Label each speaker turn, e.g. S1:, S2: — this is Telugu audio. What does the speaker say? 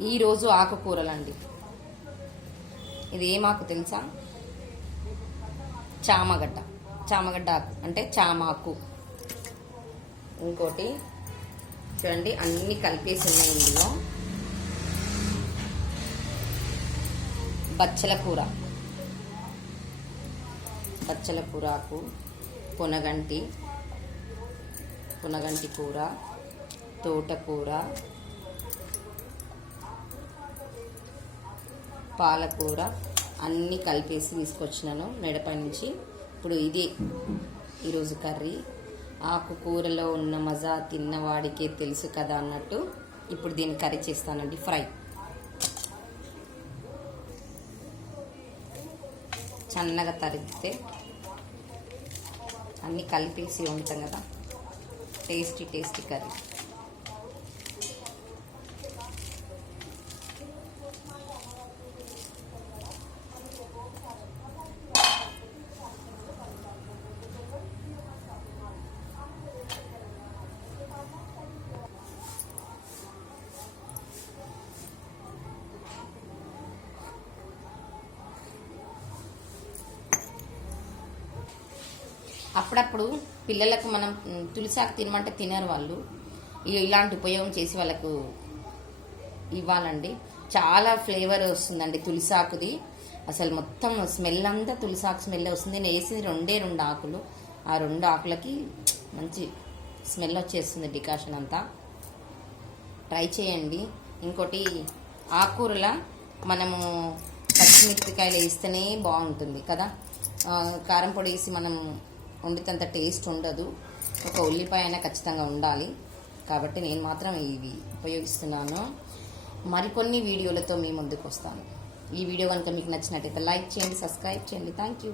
S1: ఈరోజు ఆకుకూరలండి. ఇది ఏం ఆకు తెలుసా? చామగడ్డ. చామగడ్డ ఆకు అంటే చామాకు. ఇంకోటి చూడండి అన్నీ కలిపేసి ఉన్నాయి ఇందులో. బచ్చల కూర. బచ్చల కూరాకు పొనగంటి పునగంటి కూర తోటకూర పాలకూర అన్నీ కలిపేసి తీసుకొచ్చినాను మెడపై నుంచి ఇప్పుడు ఇది ఈరోజు కర్రీ. ఆకుకూరలో ఉన్న మజా తిన్నవాడికే తెలుసు కదా అన్నట్టు ఇప్పుడు దీన్ని కర్రీ చేస్తానండి ఫ్రై. సన్నగా తరిగితే అన్నీ కలిపేసి ఉంటాం కదా. Tasty tasty curry. అప్పుడప్పుడు పిల్లలకు మనం మ్, తులసాకు తినమంటే తినరు వాళ్ళు. ఇలాంటి ఉపయోగం చేసి వాళ్ళకు ఇవ్వాలండి. చాలా ఫ్లేవర్ వస్తుందండి తులసాకుది అసలు మొత్తం స్మెల్ అంతా తులసాకు స్మెల్ వస్తుంది. నేను వేసింది రెండే రెండు ఆకులు. ఆ రెండు ఆకులకి మంచి స్మెల్ వచ్చేస్తుంది డికాషన్ అంతా. ట్రై చేయండి. ఇంకోటి ఆకుకూరల మనము పచ్చిమిరపకాయలు వేస్తేనే బాగుంటుంది కదా. కారం పొడి వేసి మనం వండితే టేస్ట్ ఉండదు. ఒక ఉల్లిపాయ అయినా ఖచ్చితంగా ఉండాలి. కాబట్టి నేను మాత్రం ఇవి ఉపయోగిస్తున్నాను. మరికొన్ని వీడియోలతో మీ ముందుకు వస్తాను. ఈ వీడియో కనుక మీకు నచ్చినట్టయితే లైక్ చేయండి సబ్స్క్రైబ్ చేయండి. Thank you